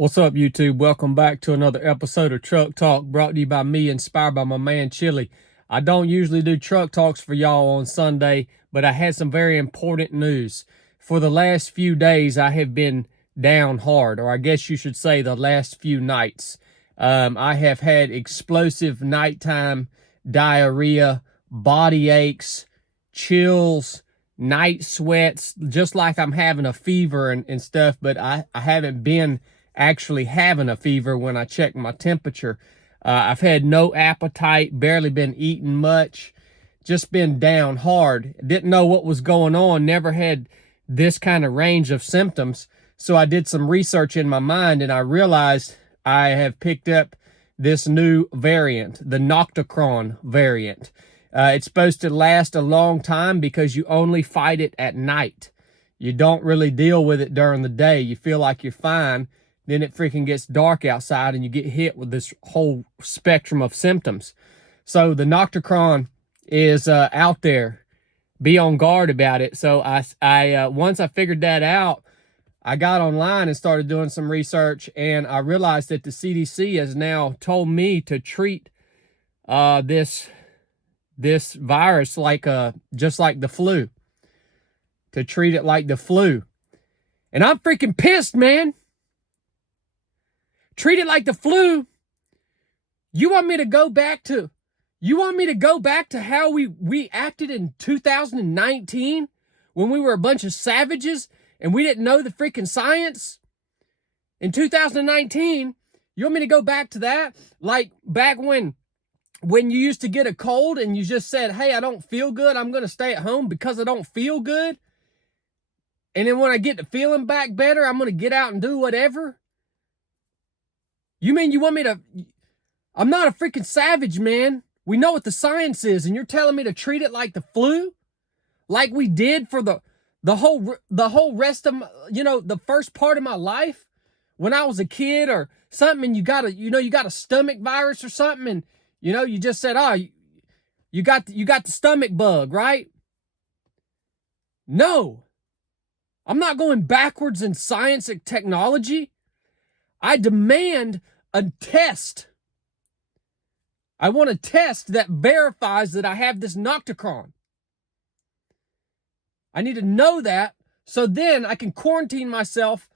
What's up, YouTube? Welcome back to another episode of Truck Talk, brought to you by me, inspired by my man Chili. I don't usually do truck talks for y'all on Sunday, but I had some very important news. For the last few days, I have been down hard, or I guess you should say the last few nights. I have had explosive nighttime diarrhea, body aches, chills, night sweats, just like I'm having a fever and stuff, but I haven't been actually having a fever when I check my temperature. I've had no appetite, barely been eating much, just been down hard. Didn't know what was going on, never had this kind of range of symptoms. So I did some research in my mind and I realized I have picked up this new variant, the Nocticron variant. It's supposed to last a long time because you only fight it at night. You don't really deal with it during the day. You feel like you're fine. Then it freaking gets dark outside and you get hit with this whole spectrum of symptoms. So the Nocticron is out there. Be on guard about it. So I once I figured that out, I got online and started doing some research, and I realized that the CDC has now told me to treat this virus like just like the flu. To treat it like the flu. And I'm freaking pissed, man. Treat it like the flu. You want me to go back to how we acted in 2019 when we were a bunch of savages and we didn't know the freaking science? In 2019, you want me to go back to that? Like back when you used to get a cold and you just said, hey, I don't feel good, I'm going to stay at home because I don't feel good. And then when I get to feeling back better, I'm going to get out and do whatever. You mean you want me to... I'm not a freaking savage, man. We know what the science is, and you're telling me to treat it like the flu? Like we did for the whole rest of my, the first part of my life when I was a kid or something, and you got a stomach virus or something, and you just said, oh, you got the stomach bug, right? No. I'm not going backwards in science and technology. I demand a test. I want a test that verifies that I have this Nocticron. I need to know that so then I can quarantine myself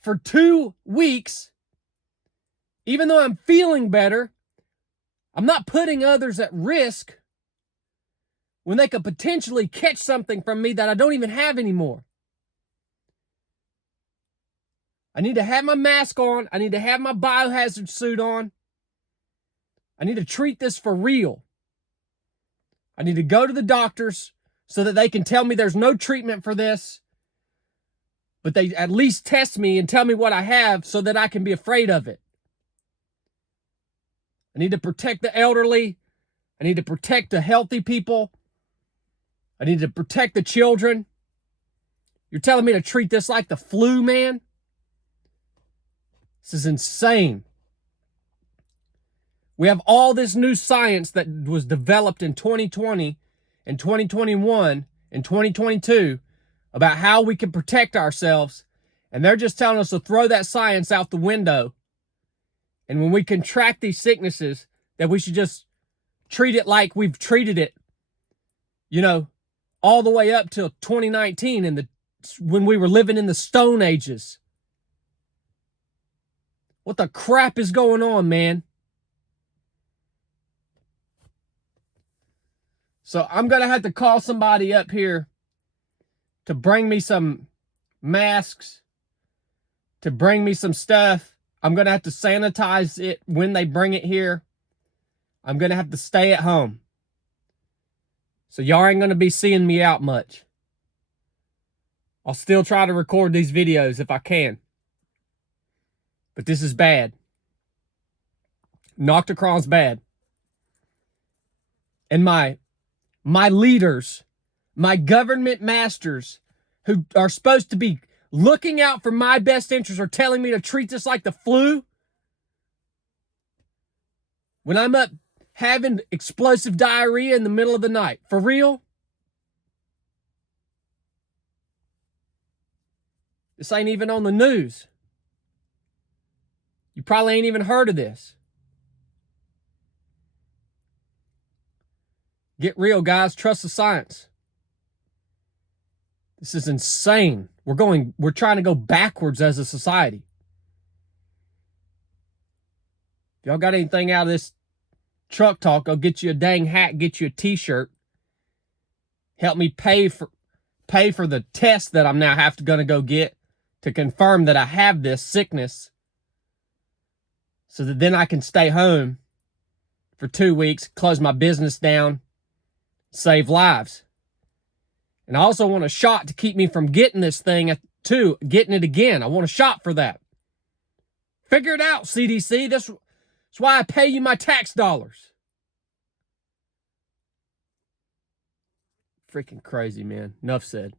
for 2 weeks. Even though I'm feeling better, I'm not putting others at risk when they could potentially catch something from me that I don't even have anymore. I need to have my mask on. I need to have my biohazard suit on. I need to treat this for real. I need to go to the doctors so that they can tell me there's no treatment for this, but they at least test me and tell me what I have so that I can be afraid of it. I need to protect the elderly. I need to protect the healthy people. I need to protect the children. You're telling me to treat this like the flu, man? This is insane. We have all this new science that was developed in 2020 and 2021 and 2022 about how we can protect ourselves, and they're just telling us to throw that science out the window. And when we contract these sicknesses, that we should just treat it like we've treated it, all the way up to 2019 and when we were living in the Stone Ages. What the crap is going on, man? So I'm going to have to call somebody up here to bring me some masks, to bring me some stuff. I'm going to have to sanitize it when they bring it here. I'm going to have to stay at home. So y'all ain't going to be seeing me out much. I'll still try to record these videos if I can. But this is bad. Nocticron's bad. And my leaders, my government masters who are supposed to be looking out for my best interests are telling me to treat this like the flu. When I'm up having explosive diarrhea in the middle of the night. For real? This ain't even on the news. You probably ain't even heard of this. Get real, guys. Trust the science. This is insane. We're trying to go backwards as a society. If y'all got anything out of this truck talk, I'll get you a dang hat, get you a t-shirt. Help me pay for the test that I'm now gonna go get to confirm that I have this sickness, so that then I can stay home for 2 weeks, close my business down, save lives. And I also want a shot to keep me from getting this thing getting it again. I want a shot for that. Figure it out, CDC. That's why I pay you my tax dollars. Freaking crazy, man. Enough said.